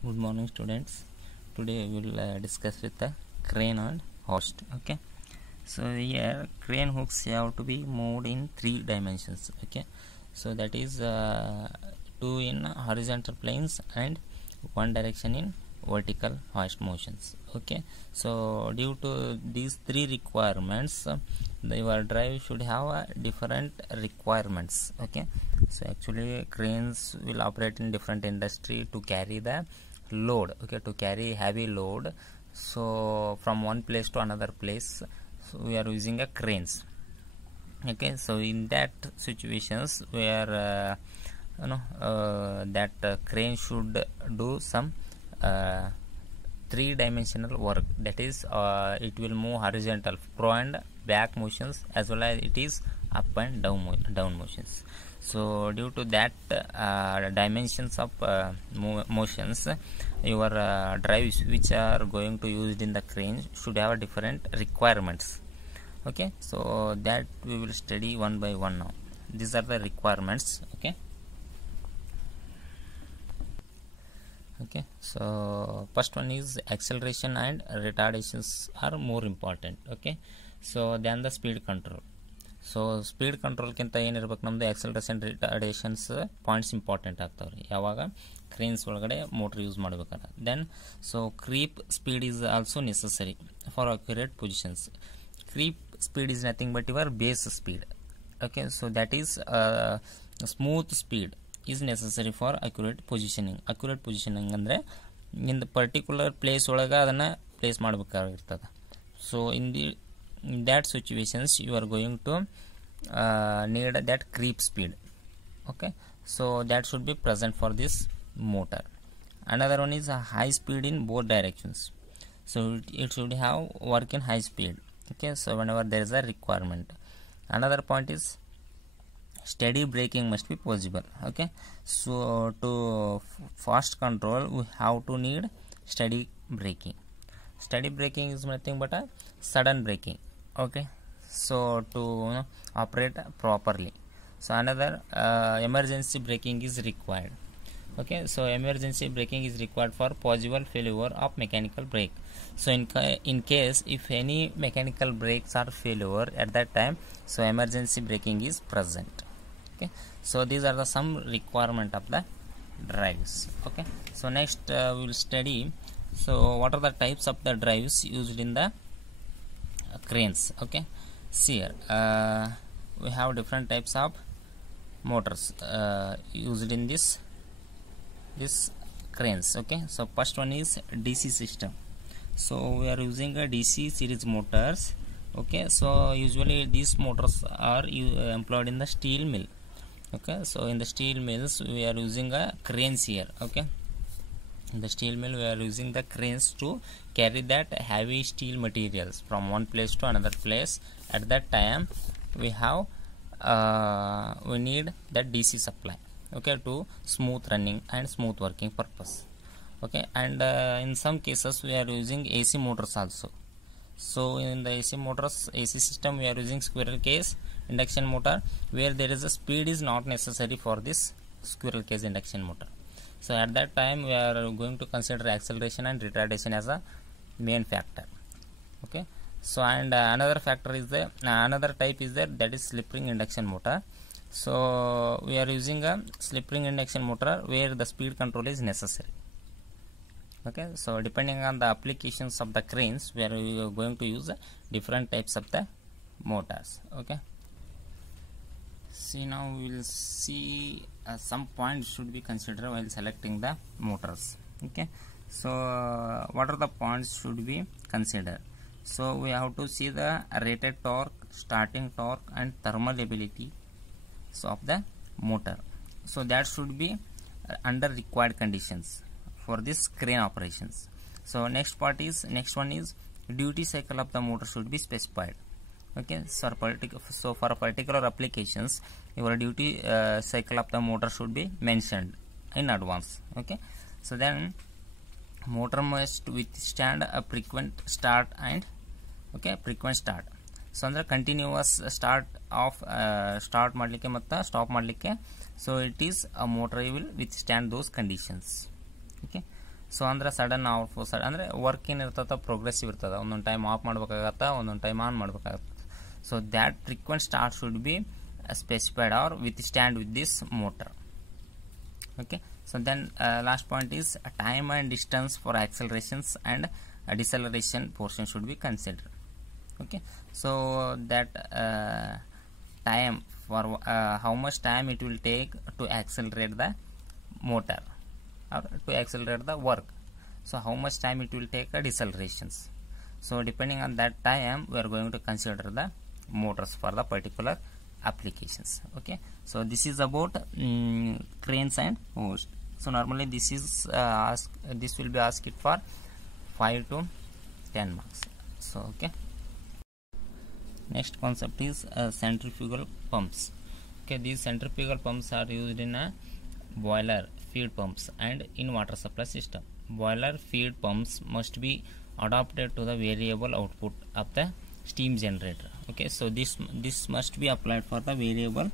Good morning, students. Today we will discuss with the crane and hoist. Okay. So here crane hooks have to be moved in 3 dimensions. Okay. So that is 2 in horizontal planes and 1 direction in vertical hoist motions. Okay. So due to these 3 requirements, your drive should have different requirements. Okay. So actually cranes will operate in different industry to carry the load, okay, to carry heavy load. So from one place to another place, so we are using a cranes. Okay, so in that situations where that crane should do some 3-dimensional work, that is it will move horizontal pro and back motions as well as it is up and down motions. So due to that dimensions of motions, your drives which are going to used in the crane should have different requirements. Okay, so that we will study one by one now. These are the requirements. Okay, so first one is acceleration and retardations are more important. Okay, so than the speed control. So speed ಕಂಟ್ರೋಲ್ಗಿಂತ ಏನಿರ್ಬೇಕು, ನಮ್ಮದು acceleration retardations points important ಆಗ್ತಾವ್ರಿ ಯಾವಾಗ cranes ಒಳಗಡೆ motor use ಮಾಡ್ಬೇಕಾದ್ರೆ. Then so creep speed is also necessary for accurate positions. Creep speed is nothing but your base speed. Okay, so that is smooth speed is necessary for accurate positioning. Accurate positioning ಅಂದರೆ in the particular place ಒಳಗೆ ಅದನ್ನು place ಮಾಡಬೇಕಾಗಿರ್ತದೆ. So in that situations you are going to need that creep speed. Okay, so that should be present for this motor. Another one is a high speed in both directions, so it should have work in high speed. Okay, so whenever there is a requirement. Another point is steady braking must be possible. Okay, so to fast control we have to need steady braking. Steady braking is nothing but a sudden braking. Okay, so to operate properly. So another emergency braking is required. Okay, so emergency braking is required for possible failure of mechanical brake. So in case if any mechanical brakes are failure at that time, so emergency braking is present. Okay, so these are the some requirement of the drives. Okay, so next we will study so what are the types of the drives used in the cranes. Okay, see here we have different types of motors used in this cranes. Okay, so first one is DC system. So we are using a DC series motors. Okay, so usually these motors are employed in the steel mill. Okay, so in the steel mills we are using a cranes here. Okay, in the steel mill we are using the cranes to carry that heavy steel materials from one place to another place. At that time we have we need that DC supply, okay, to smooth running and smooth working purpose. Okay, and in some cases we are using AC motors also. So in the AC motors, AC system, we are using squirrel cage induction motor where there is a speed is not necessary for this squirrel cage induction motor. So at that time we are going to consider acceleration and retardation as a main factor. Okay, so and another factor is the another type is there, that is slip ring induction motor. So we are using a slip ring induction motor where the speed control is necessary. Okay, so depending on the applications of the cranes we are going to use different types of the motors. Okay, see now we will see some points should be considered while selecting the motors. Okay, so what are the points should be considered? So we have to see the rated torque, starting torque and thermal ability so of the motor. So that should be under required conditions for this crane operations. So next one is duty cycle of the motor should be specified. Okay, so for particular applications your duty cycle of the motor should be mentioned in advance. Okay, so then motor must withstand a frequent start and frequent start. So ಅಂದ್ರೆ continuous start ಮಾಡಲಿಕ್ಕೆ ಮತ್ತು stop ಮಾಡಲಿಕ್ಕೆ. So it is a motor will with stand those conditions. Okay, so ಅಂದ್ರೆ sudden of sudden ಅಂದರೆ work ಏನಿರ್ತದೆ progressive ಇರ್ತದೆ, ಒಂದೊಂದು time of ಮಾಡ್ಬೇಕಾಗತ್ತೆ, ಒಂದೊಂದು ಟೈಮ್ ಆನ್ ಮಾಡ್ಬೇಕಾಗತ್ತೆ. So that frequent start should be specified or withstand with this motor. Okay, so then last point is time and distance for accelerations and deceleration portion should be considered. Okay, so that time for how much time it will take to accelerate the motor or to accelerate the work, so how much time it will take decelerations. So depending on that time we are going to consider the motors for the particular applications. Okay, so this is about cranes and hoist. So normally this is this will be asked for 5 to 10 marks. So okay, next concept is centrifugal pumps. Okay, these centrifugal pumps are used in a boiler feed pumps and in water supply system. Boiler feed pumps must be adapted to the variable output of the steam generator. Okay, so this must be applied for the variable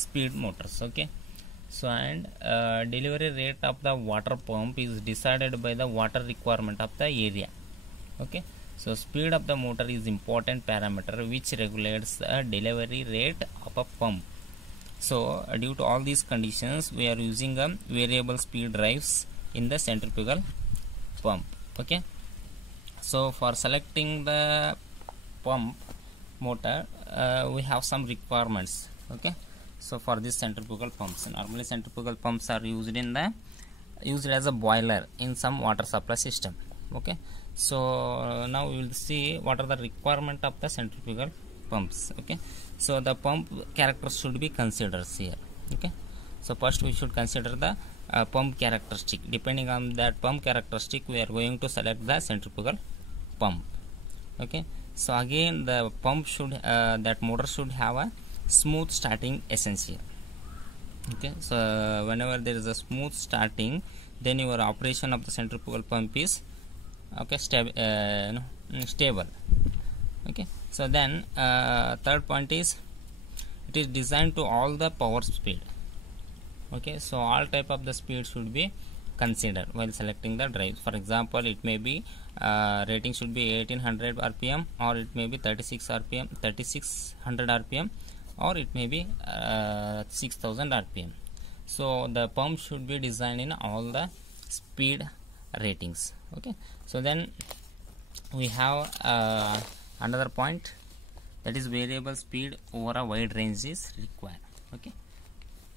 speed motors. Okay, so and delivery rate of the water pump is decided by the water requirement of the area. Okay, so speed of the motor is important parameter which regulates the delivery rate of a pump. So due to all these conditions we are using a variable speed drives in the centrifugal pump. Okay, so for selecting the pump motor we have some requirements. Okay, so for this centrifugal pumps, normally centrifugal pumps are used as a boiler in some water supply system. Okay, so now we will see what are the requirement of the centrifugal pumps. Okay, so the pump characters should be considered here. Okay, so first we should consider the pump characteristic. Depending on that pump characteristic we are going to select the centrifugal pump. Okay, so again the pump should that motor should have a smooth starting essential. Okay, so whenever there is a smooth starting then your operation of the centrifugal pump is okay stable. Okay, so then third point is it is designed to all the power speed. Okay, so all type of the speed should be considered while selecting the drive. For example, it may be rating should be 1800 rpm or it may be 3600 rpm or it may be 6000 rpm. So the pump should be designed in all the speed ratings. Okay, so then we have another point, that is variable speed over a wide range is required. Okay,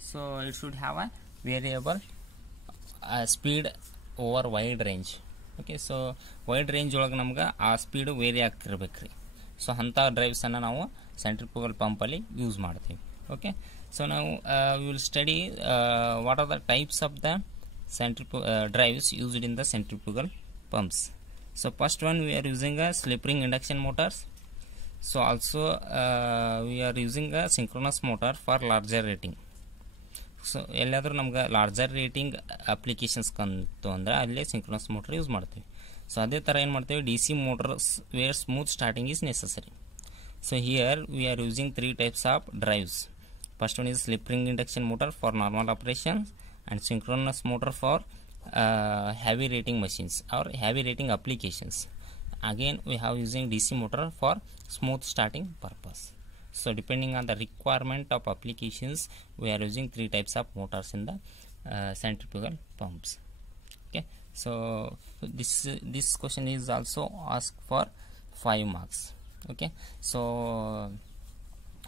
so it should have a variable speed over wide range. Okay, so wide range ಒಳಗೆ ನಮ್ಗೆ ಆ speed very ಆಗ್ತಿರ್ಬೇಕ್ರಿ. So ಅಂಥ ಡ್ರೈವ್ಸನ್ನು ನಾವು centrifugal ಪಂಪಲ್ಲಿ use ಮಾಡ್ತೀವಿ. Okay, so ನಾವು we will study what are the types of the drives used in the centrifugal pumps. So first one we are using a slip ring induction motors. So also we are using a synchronous motor for larger rating. So ಎಲ್ಲಾದರೂ ನಮ್ಗೆ larger rating applications ಕಂತು ಅಂದರೆ ಅಲ್ಲೇ synchronous motor use ಮಾಡ್ತೀವಿ. So ಅದೇ ಥರ ಏನು ಮಾಡ್ತೀವಿ, D C motors where smooth starting is necessary. So here we are using 3 types of drives. First one is slip ring induction motor for normal operation and synchronous motor for heavy rating machines or heavy rating applications. Again we have using DC motor for smooth starting purpose. So depending on the requirement of applications we are using 3 types of motors in the centrifugal pumps. Okay, so this question is also asked for 5 marks. Okay, so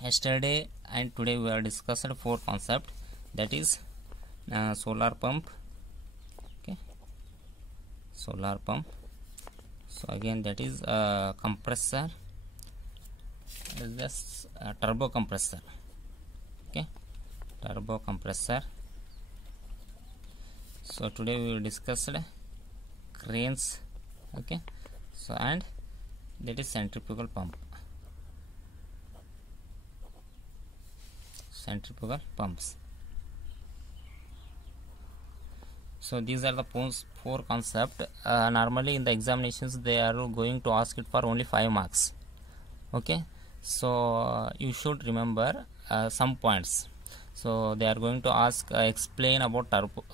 yesterday and today we have discussed 4 concepts, that is solar pump. Okay, solar pump. So again that is compressor, this turbo compressor. Okay, turbo compressor. So today we will discuss cranes. Okay, so and that is centrifugal pump, centrifugal pumps. So these are the 4 concepts. Normally in the examinations they are going to ask it for only 5 marks. Okay, so you should remember some points. So they are going to ask explain about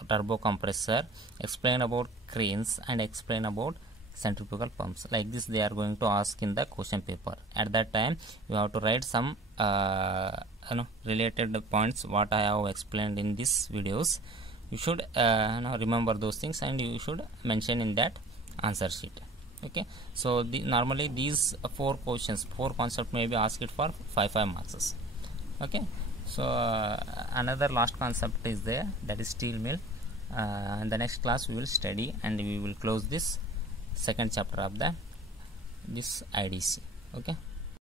turbo compressor, explain about cranes, and explain about centrifugal pumps. Like this they are going to ask in the question paper. At that time you have to write some related points what I have explained in these videos. You should remember those things, and you should mention in that answer sheet. Okay, so normally these four concepts may be asked for 5 marks. Okay, so another last concept is there, that is steel mill. In the next class we will study, and we will close this second chapter of this IDC. Okay.